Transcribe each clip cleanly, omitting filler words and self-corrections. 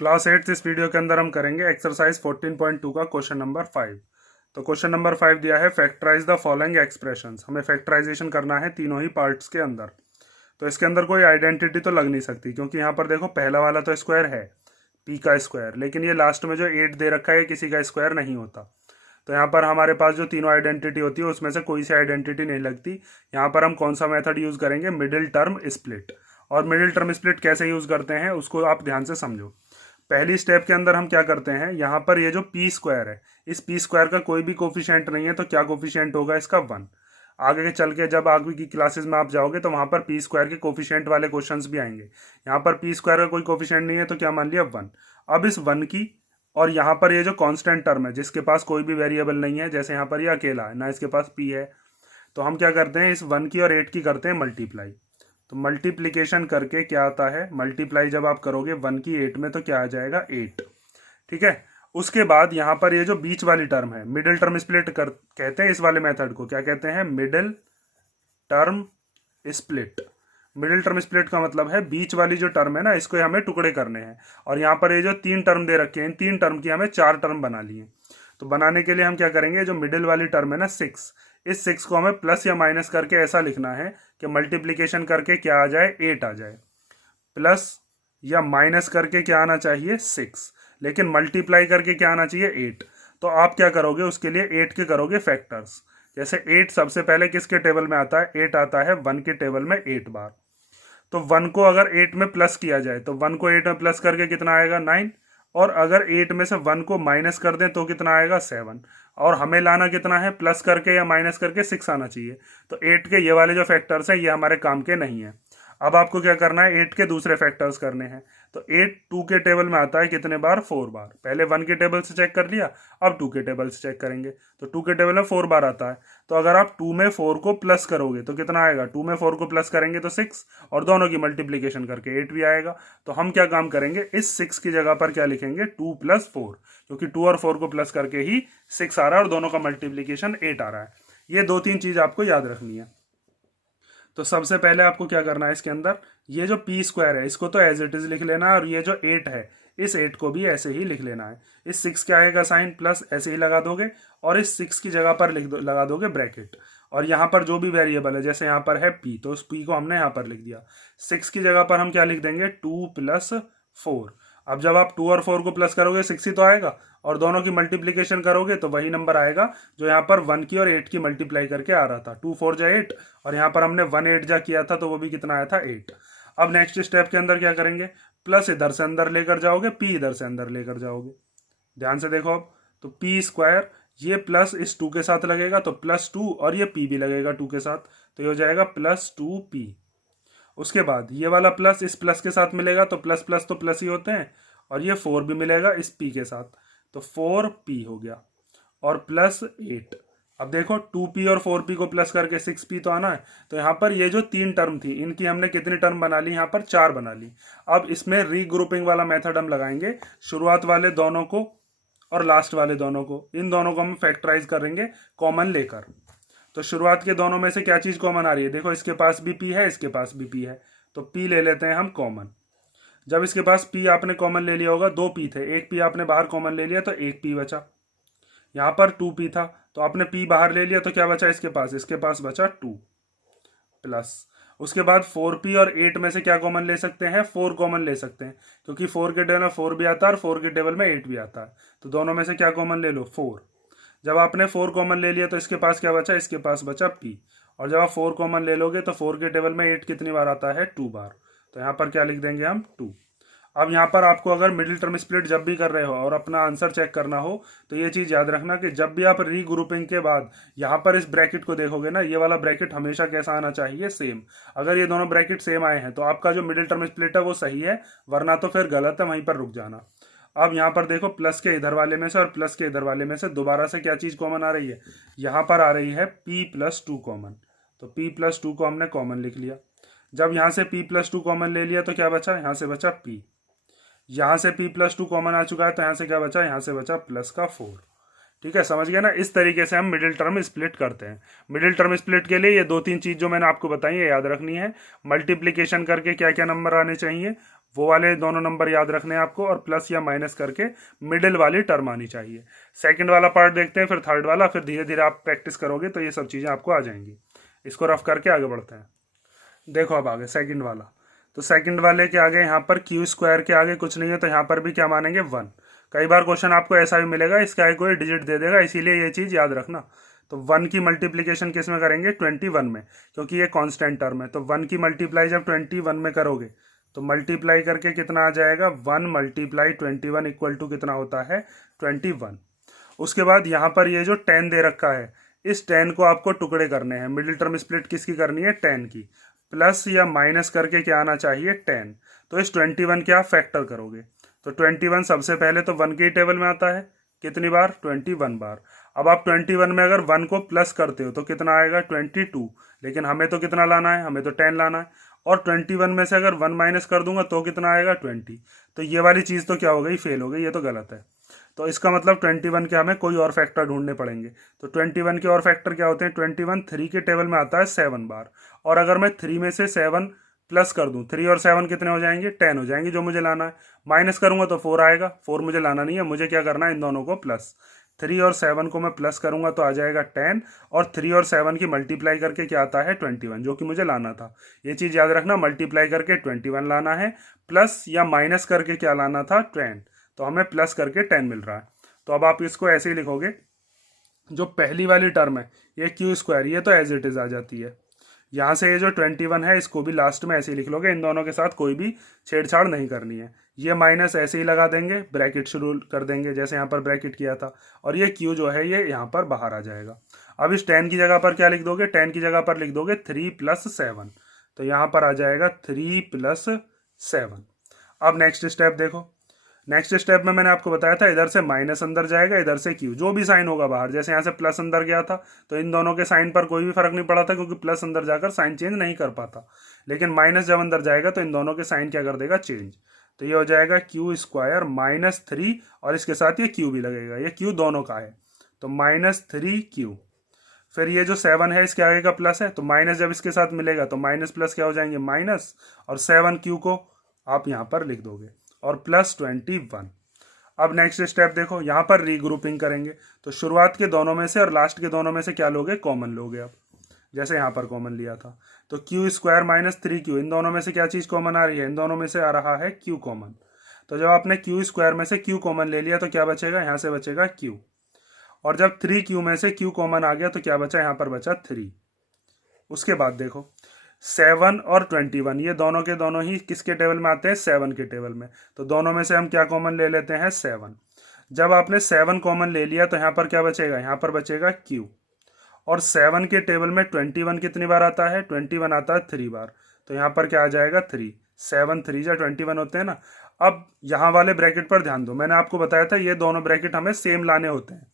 Class 8 इस video के अंदर हम करेंगे एक्सरसाइज 14.2 का क्वेश्चन नंबर 5। तो क्वेश्चन नंबर 5 दिया है फैक्टराइज द फॉलोइंग एक्सप्रेशंस। हमें फैक्टराइजेशन करना है तीनों ही पार्ट्स के अंदर। तो इसके अंदर कोई आइडेंटिटी तो लग नहीं सकती, क्योंकि यहाँ पर देखो पहला वाला तो स्क्वायर है पी का स्क्वायर, लेकिन ये लास्ट में जो 8 दे रखा है किसी का स्क्वायर नहीं होता। तो यहाँ पर हमारे पास जो तीनों आइडेंटिटी होती है उसमें से कोई सी आइडेंटिटी नहीं लगती। यहाँ पर हम कौन सा मेथड यूज करेंगे? Middle term split. और मिडिल टर्म स्प्लिट कैसे यूज करते हैं उसको आप ध्यान से समझो। पहली स्टेप के अंदर हम क्या करते हैं, यहाँ पर ये जो पी स्क्वायर है, इस पी स्क्वायर का कोई भी कोफिशिएंट नहीं है, तो क्या कोफिशिएंट होगा इसका? 1। आगे के चल के जब आगे की क्लासेस में आप जाओगे तो वहां पर पी स्क्वायर के कोफिशिएंट वाले क्वेश्चंस भी आएंगे। यहाँ पर पी स्क्वायर का कोई कोफिशिएंट नहीं है, तो क्या मान लिया? 1। अब इस 1 की और यहाँ पर ये जो कांस्टेंट टर्म है जिसके पास कोई भी वेरिएबल नहीं है, जैसे यहाँ पर ये अकेला है ना, इसके पास पी है, तो हम क्या करते हैं, इस 1 की और 8 की करते हैं मल्टीप्लाई। तो मल्टीप्लीकेशन करके क्या आता है, मल्टीप्लाई जब आप करोगे 1 की 8 में तो क्या आ जाएगा? 8। ठीक है। उसके बाद यहाँ पर ये जो बीच वाली टर्म है, मिडिल टर्म स्प्लिट कहते हैं इस वाले मेथड को, क्या कहते हैं? Middle term split. Middle term split का मतलब है बीच वाली जो टर्म है ना, इसको हमें टुकड़े करने हैं। और यहाँ पर ये जो 3 टर्म दे रखे हैं, इन 3 टर्म की हमें 4 टर्म बना लिए। तो बनाने के लिए हम क्या करेंगे, जो मिडिल वाली टर्म है ना 6, इस 6 को हमें प्लस या माइनस करके ऐसा लिखना है कि मल्टीप्लीकेशन करके क्या आ जाए? 8 आ जाए। प्लस या माइनस करके क्या आना चाहिए? 6। लेकिन मल्टीप्लाई करके क्या आना चाहिए? 8। तो आप क्या करोगे उसके लिए? 8 के करोगे फैक्टर्स। जैसे 8 सबसे पहले किसके टेबल में आता है? 8 आता है 1 के टेबल में 8 बार। तो 1 को अगर 8 में प्लस किया जाए तो 1 को 8 में प्लस करके कितना आएगा? 9। और अगर 8 में से 1 को माइनस कर दें तो कितना आएगा? 7। और हमें लाना कितना है? प्लस करके या माइनस करके 6 आना चाहिए। तो 8 के ये वाले जो फैक्टर्स हैं ये हमारे काम के नहीं है। अब आपको क्या करना है? 8 के दूसरे फैक्टर्स करने हैं। तो 8 2 के टेबल में आता है कितने बार? 4 बार। पहले 1 के टेबल से चेक कर लिया, अब 2 के टेबल से चेक करेंगे। तो 2 के टेबल में 4 बार आता है। तो अगर आप 2 में 4 को प्लस करोगे तो कितना आएगा? 2 में 4 को प्लस करेंगे तो 6, और दोनों की मल्टीप्लीकेशन करके 8 भी आएगा। तो हम क्या काम करेंगे, इस 6 की जगह पर क्या लिखेंगे? 2 + 4, क्योंकि 2 और 4 को प्लस करके ही 6 आ रहा है और दोनों का मल्टीप्लीकेशन 8 आ रहा है। ये 2-3 चीज आपको याद रखनी है। तो सबसे पहले आपको क्या करना है, इसके अंदर ये जो पी स्क्वायर है इसको तो एज इट इज लिख लेना है, और ये जो 8 है इस 8 को भी ऐसे ही लिख लेना है। इस 6 क्या आएगा? साइन प्लस ऐसे ही लगा दोगे, और इस 6 की जगह पर लगा दोगे ब्रैकेट। और यहाँ पर जो भी वेरिएबल है, जैसे यहाँ पर है पी, तो उस पी को हमने यहाँ पर लिख दिया। 6 की जगह पर हम क्या लिख देंगे? 2 + 4। अब जब आप 2 और 4 को प्लस करोगे 6 ही तो आएगा, और दोनों की मल्टीप्लीकेशन करोगे तो वही नंबर आएगा जो यहाँ पर 1 की और 8 की मल्टीप्लाई करके आ रहा था। 2 4 जा 8, और यहाँ पर हमने 1 8 जा किया था तो वो भी कितना आया था? 8। अब नेक्स्ट स्टेप के अंदर क्या करेंगे, प्लस इधर से अंदर लेकर जाओगे, पी इधर से अंदर लेकर जाओगे। ध्यान से देखो अब, तो पी स्क्वायर, ये प्लस इस 2 के साथ लगेगा तो +2, और ये पी भी लगेगा 2 के साथ, तो ये हो जाएगा +2p। उसके बाद ये वाला प्लस इस प्लस के साथ मिलेगा, तो प्लस प्लस तो प्लस ही होते हैं, और ये 4 भी मिलेगा इस p के साथ, तो 4p हो गया, और +8। अब देखो 2p और 4p को प्लस करके 6p तो आना है। तो यहाँ पर ये जो 3 टर्म थी इनकी हमने कितनी टर्म बना ली? यहाँ पर 4 बना ली। अब इसमें रीग्रुपिंग वाला मेथड हम लगाएंगे। शुरुआत वाले दोनों को और लास्ट वाले दोनों को, इन दोनों को हम फैक्टराइज करेंगे कॉमन लेकर। तो शुरुआत के दोनों में से क्या चीज कॉमन आ रही है? देखो इसके पास भी p है, इसके पास भी p है, तो p ले लेते हैं हम कॉमन। जब इसके पास p आपने कॉमन ले लिया होगा, 2 p थे, एक p आपने बाहर कॉमन ले लिया तो एक p बचा। यहाँ पर 2p था तो आपने p बाहर ले लिया तो क्या बचा इसके पास? इसके पास बचा 2 प्लस। उसके बाद 4p और 8 में से क्या कॉमन ले सकते हैं? 4 कॉमन ले सकते हैं, क्योंकि 4 के टेबल में 4 भी आता है और 4 के टेबल में 8 भी आता है। तो दोनों में से क्या कॉमन ले लो? 4। जब आपने 4 कॉमन ले लिया तो इसके पास क्या बचा? इसके पास बचा p। और जब आप 4 कॉमन ले लोगे तो 4 के टेबल में 8 कितनी बार आता है? 2 बार। तो यहाँ पर क्या लिख देंगे हम? 2। अब यहाँ पर आपको अगर मिडिल टर्म स्प्लिट जब भी कर रहे हो और अपना आंसर चेक करना हो तो ये चीज याद रखना कि जब भी आप रीग्रुपिंग के बाद यहाँ पर इस ब्रैकेट को देखोगे ना, ये वाला ब्रैकेट हमेशा कैसा आना चाहिए? सेम। अगर ये दोनों ब्रैकेट सेम आए हैं तो आपका जो मिडिल टर्म स्प्लिट है वो सही है, वरना तो फिर गलत है, वहीं पर रुक जाना। अब यहाँ पर देखो, प्लस के इधर वाले में से और प्लस के इधर वाले में से दोबारा से क्या चीज कॉमन आ रही है? यहाँ पर आ रही है p+2 कॉमन। तो p+2 को हमने कॉमन लिख लिया। जब यहाँ से p+2 कॉमन ले लिया तो क्या बचा? यहाँ से बचा p। यहाँ से p+2 कॉमन आ चुका है तो यहाँ से क्या बचा? यहाँ से बचा +4। ठीक है, समझ गए ना। इस तरीके से हम मिडिल टर्म स्प्लिट करते हैं। मिडिल टर्म स्प्लिट के लिए ये 2-3 चीज़ जो मैंने आपको बताई है याद रखनी है। मल्टीप्लिकेशन करके क्या क्या नंबर आने चाहिए, वो वाले दोनों नंबर याद रखने हैं आपको, और प्लस या माइनस करके मिडिल वाली टर्म आनी चाहिए। सेकंड वाला पार्ट देखते हैं, फिर थर्ड वाला, फिर धीरे धीरे आप प्रैक्टिस करोगे तो ये सब चीज़ें आपको आ जाएंगी। इसको रफ करके आगे बढ़ते हैं। देखो अब आगे सेकंड वाला। तो सेकंड वाले के आगे यहाँ पर क्यू स्क्वायर के आगे कुछ नहीं है, तो यहाँ पर भी क्या मानेंगे 1। कई बार क्वेश्चन आपको ऐसा भी मिलेगा, इसके आगे कोई डिजिट दे देगा, इसीलिए ये चीज़ याद रखना। तो 1 की मल्टीप्लीकेशन किस में करेंगे, 21 में, क्योंकि ये कांस्टेंट टर्म है। तो 1 की मल्टीप्लाई जब 21 में करोगे तो मल्टीप्लाई करके कितना आ जाएगा, 1 मल्टीप्लाई 21 इक्वल टू कितना होता है, 21। उसके बाद यहाँ पर ये जो 10 दे रखा है, इस 10 को आपको टुकड़े करने हैं। मिडिल टर्म स्प्लिट किसकी करनी है, 10 की। प्लस या माइनस करके क्या आना चाहिए, 10। तो इस 21 के आप फैक्टर करोगे। तो 21 सबसे पहले तो 1 के टेबल में आता है, कितनी बार, 21 बार। अब आप 21 में अगर 1 को प्लस करते हो तो कितना आएगा, 22। लेकिन हमें तो कितना लाना है, हमें तो 10 लाना है। और 21 में से अगर 1 माइनस कर दूंगा तो कितना आएगा, 20। तो ये वाली चीज़ तो क्या हो गई, फेल हो गई, ये तो गलत है। तो इसका मतलब 21 के हमें कोई और फैक्टर ढूंढने पड़ेंगे। तो 21 के और फैक्टर क्या होते हैं, 21 3 के टेबल में आता है 7 बार। और अगर मैं 3 में से 7 प्लस कर दूं, 3 और 7 कितने हो जाएंगे, 10 हो जाएंगे, जो मुझे लाना है। माइनस करूंगा तो 4 आएगा, 4 मुझे लाना नहीं है, मुझे क्या करना है, इन दोनों को प्लस। 3 और 7 को मैं प्लस करूंगा तो आ जाएगा 10, और 3 और 7 की मल्टीप्लाई करके क्या आता है, 21, जो कि मुझे लाना था। ये चीज़ याद रखना, मल्टीप्लाई करके 21 लाना है, प्लस या माइनस करके क्या लाना था, 10। तो हमें प्लस करके 10 मिल रहा है। तो अब आप इसको ऐसे ही लिखोगे, जो पहली वाली टर्म है ये क्यू स्क्वायर, ये तो एज इट इज आ जाती है। यहाँ से ये जो 21 है इसको भी लास्ट में ऐसे ही लिख लोगे, इन दोनों के साथ कोई भी छेड़छाड़ नहीं करनी है। ये माइनस ऐसे ही लगा देंगे, ब्रैकेट शुरू कर देंगे जैसे यहाँ पर ब्रैकेट किया था, और ये क्यू जो है ये यहाँ पर बाहर आ जाएगा। अब इस 10 की जगह पर क्या लिख दोगे, 10 की जगह पर लिख दोगे 3 + 7। तो यहाँ पर आ जाएगा 3 + 7। अब नेक्स्ट स्टेप देखो। नेक्स्ट स्टेप में मैंने आपको बताया था, इधर से माइनस अंदर जाएगा, इधर से क्यू, जो भी साइन होगा बाहर, जैसे यहाँ से प्लस अंदर गया था तो इन दोनों के साइन पर कोई भी फर्क नहीं पड़ा था, क्योंकि प्लस अंदर जाकर साइन चेंज नहीं कर पाता। लेकिन माइनस जब अंदर जाएगा तो इन दोनों के साइन क्या कर देगा, चेंज। तो ये हो जाएगा क्यू स्क्वायर -3, और इसके साथ ये क्यू भी लगेगा, ये क्यू दोनों का है, तो -3Q। फिर ये जो 7 है इसके आगे का प्लस है, तो माइनस जब इसके साथ मिलेगा तो माइनस प्लस क्या हो जाएंगे, माइनस, और 7Q को आप यहाँ पर लिख दोगे, और +21। अब नेक्स्ट स्टेप देखो, यहाँ पर रीग्रुपिंग करेंगे। तो शुरुआत के दोनों में से और लास्ट के दोनों में से क्या लोगे, कॉमन लोगे। अब जैसे यहाँ पर कॉमन लिया था, तो क्यू स्क्वायर -3Q, इन दोनों में से क्या चीज़ कॉमन आ रही है, इन दोनों में से आ रहा है क्यू कॉमन। तो जब आपने क्यू स्क्वायर में से क्यू कॉमन ले लिया तो क्या बचेगा, यहाँ से बचेगा क्यू। और जब 3Q में से क्यू कॉमन आ गया तो क्या बचा, यहाँ पर बचा 3। उसके बाद देखो 7 और 21, ये दोनों के दोनों ही किसके टेबल में आते हैं, 7 के टेबल में। तो दोनों में से हम क्या कॉमन ले लेते हैं, 7। जब आपने 7 कॉमन ले लिया तो यहाँ पर क्या बचेगा, यहाँ पर बचेगा Q। और 7 के टेबल में 21 कितनी बार आता है, 21 आता है 3 बार। तो यहाँ पर क्या आ जाएगा, 3। 7 3 जा 21 होते हैं ना। अब यहाँ वाले ब्रैकेट पर ध्यान दो, मैंने आपको बताया था ये दोनों ब्रैकेट हमें सेम लाने होते हैं।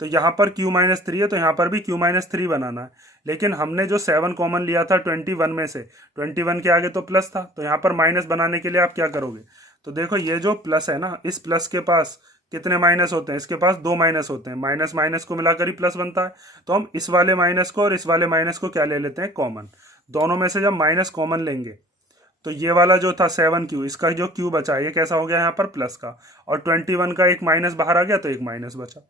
तो यहाँ पर Q-3 है तो यहाँ पर भी Q-3 बनाना है। लेकिन हमने जो 7 कॉमन लिया था 21 में से, 21 के आगे तो प्लस था, तो यहाँ पर माइनस बनाने के लिए आप क्या करोगे, तो देखो ये जो प्लस है ना, इस प्लस के पास कितने माइनस होते हैं, इसके पास 2 माइनस होते हैं, माइनस माइनस को मिलाकर ही प्लस बनता है। तो हम इस वाले माइनस को और इस वाले माइनस को क्या ले लेते हैं, कॉमन। दोनों में से जब माइनस कॉमन लेंगे तो ये वाला जो था 7Q, इसका जो Q बचा ये कैसा हो गया यहाँ पर, प्लस का, और 21 का एक माइनस बाहर आ गया तो एक माइनस बचा।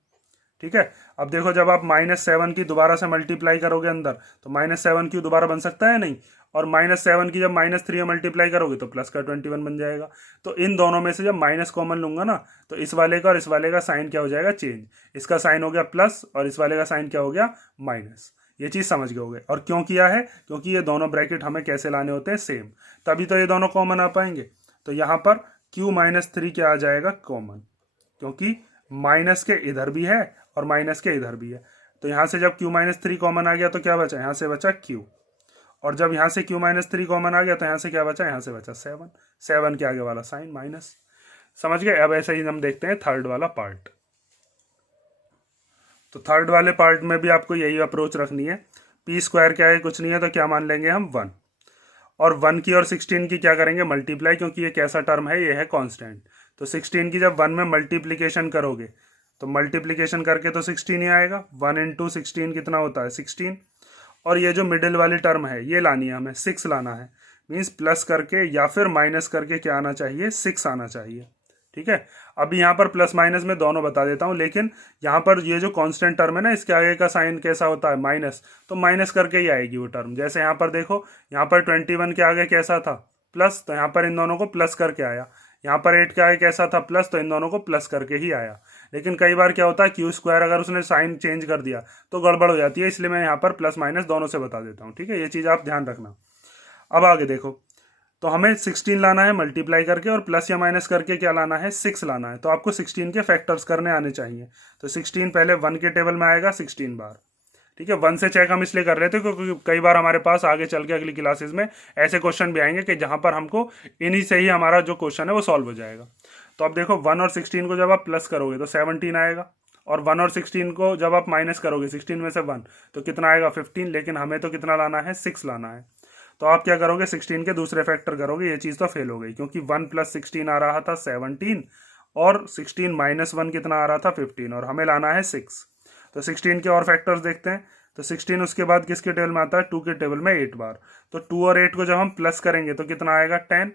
ठीक है। अब देखो जब आप -7 की दोबारा से मल्टीप्लाई करोगे अंदर, तो -7Q दोबारा बन सकता है नहीं, और -7 की जब -3 मल्टीप्लाई करोगे तो प्लस का 21 बन जाएगा। तो इन दोनों में से जब माइनस कॉमन लूंगा ना, तो इस वाले का और इस वाले का साइन क्या हो जाएगा, चेंज। इसका साइन हो गया प्लस और इस वाले का साइन क्या हो गया, माइनस। ये चीज़ समझ गए होगे। और क्यों किया है, क्योंकि ये दोनों ब्रैकेट हमें कैसे लाने होते हैं, सेम, तभी तो ये दोनों कॉमन आ पाएंगे। तो यहाँ पर Q-3 क्या आ जाएगा, कॉमन, क्योंकि माइनस के इधर भी है और माइनस के इधर भी है। तो यहाँ से जब Q-3 कॉमन आ गया तो क्या बचा, यहाँ से बचा Q। और जब यहाँ से Q-3 कॉमन आ गया तो यहाँ से क्या बचा, यहाँ से बचा 7। 7 के आगे वाला साइन माइनस। समझ गए। अब ऐसे ही हम देखते हैं थर्ड वाला पार्ट। तो थर्ड वाले पार्ट में भी आपको यही अप्रोच रखनी है। पी स्क्वायर क्या है, कुछ नहीं है, तो क्या मान लेंगे हम 1। और 1 की और 16 की क्या करेंगे, मल्टीप्लाई, क्योंकि ये कैसा टर्म है, ये है कांस्टेंट। तो 16 की जब 1 में मल्टीप्लीकेशन करोगे, तो मल्टीप्लीकेशन करके तो 16 ही आएगा। 1 इंटू 16 कितना होता है 16। और ये जो मिडिल वाली टर्म है ये लानी है हमें, 6 लाना है। मीन्स प्लस करके या फिर माइनस करके क्या आना चाहिए 6 आना चाहिए। ठीक है, अभी यहाँ पर प्लस माइनस में दोनों बता देता हूँ, लेकिन यहाँ पर ये जो कांस्टेंट टर्म है ना इसके आगे का साइन कैसा होता है माइनस, तो माइनस करके ही आएगी वो टर्म। जैसे यहाँ पर देखो, यहाँ पर 21 के आगे कैसा था प्लस, तो यहाँ पर इन दोनों को प्लस करके आया। यहाँ पर 8 के आगे कैसा था प्लस, तो इन दोनों को प्लस करके ही आया। लेकिन कई बार क्या होता है क्यू स्क्वायर अगर उसने साइन चेंज कर दिया तो गड़बड़ हो जाती है, इसलिए मैं यहाँ पर प्लस माइनस दोनों से बता देता हूँ। ठीक है, ये चीज़ आप ध्यान रखना। अब आगे देखो, तो हमें 16 लाना है मल्टीप्लाई करके, और प्लस या माइनस करके क्या लाना है 6 लाना है। तो आपको 16 के फैक्टर्स करने आने चाहिए। तो 16 पहले 1 के टेबल में आएगा 16 बार। ठीक है, 1 से चेक हम इसलिए कर रहे थे क्योंकि कई बार हमारे पास आगे चल के अगली क्लासेस में ऐसे क्वेश्चन भी आएंगे कि जहां पर हमको इन्हीं से ही हमारा जो क्वेश्चन है वो सॉल्व हो जाएगा। तो अब देखो 1 और 16 को जब आप प्लस करोगे तो 17 आएगा, और 1 और 16 को जब आप माइनस करोगे 16 में से 1 तो कितना आएगा 15। लेकिन हमें तो कितना लाना है 6 लाना है। तो आप क्या करोगे 16 के दूसरे फैक्टर करोगे, ये चीज़ तो फेल हो गई क्योंकि 1 + 16 आ रहा था 17 और 16 - 1 कितना आ रहा था 15, और हमें लाना है 6। तो 16 के और फैक्टर्स देखते हैं। तो 16 उसके बाद किसके टेबल में आता है 2 के टेबल में 8 बार। तो 2 और 8 को जब हम प्लस करेंगे तो कितना आएगा 10।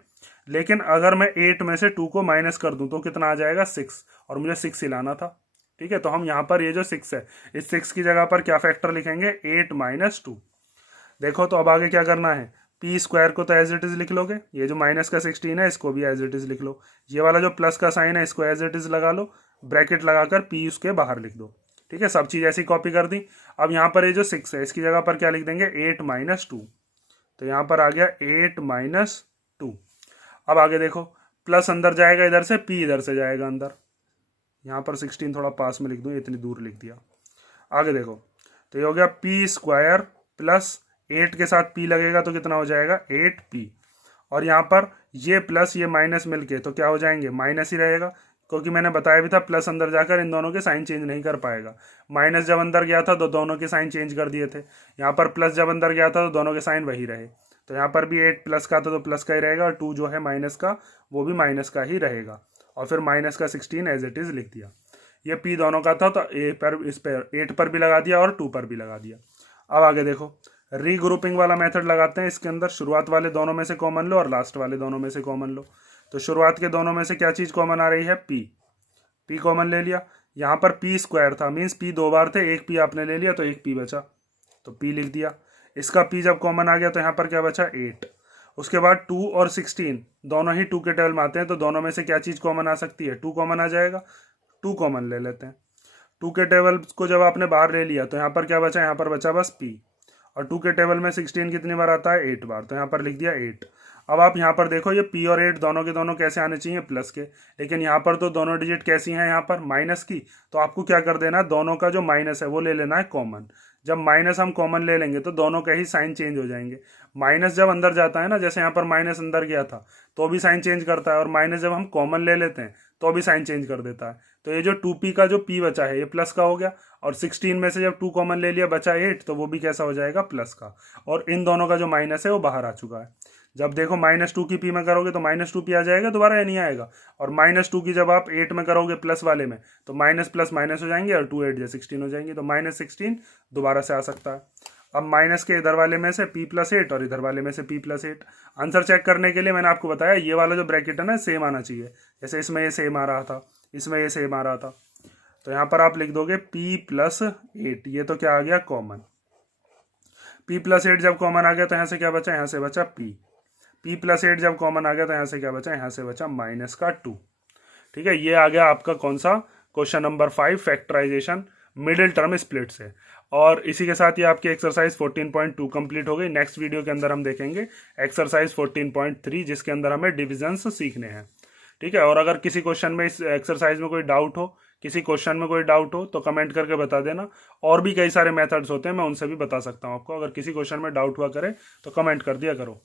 लेकिन अगर मैं 8 में से 2 को माइनस कर दूं तो कितना आ जाएगा 6, और मुझे 6 ही लाना था। ठीक है, तो हम यहाँ पर ये जो 6 है इस 6 की जगह पर क्या फैक्टर लिखेंगे 8 - 2। देखो तो अब आगे क्या करना है, पी स्क्वायर को तो एज इट इज लिख लोगे, ये जो माइनस का 16 है इसको भी एज इट इज लिख लो, ये वाला जो प्लस का साइन है इसको एज इट इज लगा लो, ब्रैकेट लगाकर पी उसके बाहर लिख दो। ठीक है, सब चीज़ ऐसी कॉपी कर दी। अब यहाँ पर ये जो 6 है इसकी जगह पर क्या लिख देंगे 8 - 2। तो यहाँ पर आ गया 8 - 2। अब आगे देखो, प्लस अंदर जाएगा इधर से, पी इधर से जाएगा अंदर। यहाँ पर 16 थोड़ा पास में लिख दूँ, इतनी दूर लिख दिया। आगे देखो, तो ये हो गया पी स्क्वायर प्लस 8 के साथ p लगेगा तो कितना हो जाएगा 8p। और यहाँ पर ये प्लस ये माइनस मिलके तो क्या हो जाएंगे माइनस ही रहेगा, क्योंकि मैंने बताया भी था प्लस अंदर जाकर इन दोनों के साइन चेंज नहीं कर पाएगा। माइनस जब अंदर गया था तो दोनों के साइन चेंज कर दिए थे, यहाँ पर प्लस जब अंदर गया था तो दोनों के साइन वही रहे। तो यहाँ पर भी 8 प्लस का था तो प्लस का ही रहेगा, और 2 जो है माइनस का वो भी माइनस का ही रहेगा। और फिर माइनस का 16 एज इट इज़ लिख दिया। ये p दोनों का था तो a पर इस पर 8 पर भी लगा दिया और 2 पर भी लगा दिया। अब आगे देखो, रीग्रुपिंग वाला मेथड लगाते हैं। इसके अंदर शुरुआत वाले दोनों में से कॉमन लो और लास्ट वाले दोनों में से कॉमन लो। तो शुरुआत के दोनों में से क्या चीज़ कॉमन आ रही है p कॉमन ले लिया। यहाँ पर p स्क्वायर था, मीन्स p 2 बार थे, एक p आपने ले लिया तो एक p बचा, तो p लिख दिया। इसका p जब कॉमन आ गया तो यहाँ पर क्या बचा 8। उसके बाद 2 और 16 दोनों ही 2 के टेबल में आते हैं, तो दोनों में से क्या चीज़ कॉमन आ सकती है 2 कॉमन आ जाएगा, 2 कॉमन ले लेते हैं। 2 के टेबल को जब आपने बाहर ले लिया तो यहाँ पर क्या बचा, यहाँ पर बचा बस p। और 2 के टेबल में 16 कितनी बार आता है 8 बार, तो यहाँ पर लिख दिया 8। अब आप यहाँ पर देखो ये p और 8 दोनों के दोनों कैसे आने चाहिए प्लस के, लेकिन यहाँ पर तो दोनों डिजिट कैसी हैं यहाँ पर माइनस की। तो आपको क्या कर देना है, दोनों का जो माइनस है वो ले लेना है कॉमन। जब माइनस हम कॉमन ले लेंगे तो दोनों के ही साइन चेंज हो जाएंगे। माइनस जब अंदर जाता है ना, जैसे यहाँ पर माइनस अंदर गया था तो भी साइन चेंज करता है, और माइनस जब हम कॉमन ले लेते हैं तो भी साइन चेंज कर देता है। तो ये जो 2p का जो p बचा है ये प्लस का हो गया, और 16 में से जब 2 कॉमन ले लिया बचा 8 तो वो भी कैसा हो जाएगा प्लस का, और इन दोनों का जो माइनस है वो बाहर आ चुका है। जब देखो -2 की p में करोगे तो -2p आ जाएगा, दोबारा ये नहीं आएगा। और -2 की जब आप 8 में करोगे प्लस वाले में तो माइनस प्लस माइनस हो जाएंगे, और 2 8 जो 16 हो जाएंगे, तो -16 दोबारा से आ सकता है। अब माइनस के इधर वाले में से p + 8 और इधर वाले में से p + 8। आंसर चेक करने के लिए मैंने आपको बताया ये वाला जो ब्रैकेट है ना सेम आना चाहिए, जैसे इसमें ये सेम आ रहा था, इसमें ये सेम आ रहा था। तो यहाँ पर आप लिख दोगे p + 8, ये तो क्या आ गया कॉमन। p + 8 जब कॉमन आ गया तो यहाँ से क्या बचा, यहाँ से बचा p + 8 जब कॉमन आ गया तो यहाँ से क्या बचा, यहाँ से बचा -2। ठीक है, ये आ गया आपका कौन सा question number 5 factorization middle term split से। और इसी के साथ ये आपकी एक्सरसाइज 14.2 कंप्लीट हो गई। नेक्स्ट वीडियो के अंदर हम देखेंगे एक्सरसाइज 14.3 जिसके अंदर हमें डिविजन्स सीखने हैं। ठीक है, और अगर किसी क्वेश्चन में इस एक्सरसाइज में कोई डाउट हो, किसी क्वेश्चन में कोई डाउट हो तो कमेंट करके बता देना। और भी कई सारे मेथड्स होते हैं, मैं उनसे भी बता सकता हूँ आपको। अगर किसी क्वेश्चन में डाउट हुआ करे तो कमेंट कर दिया करो।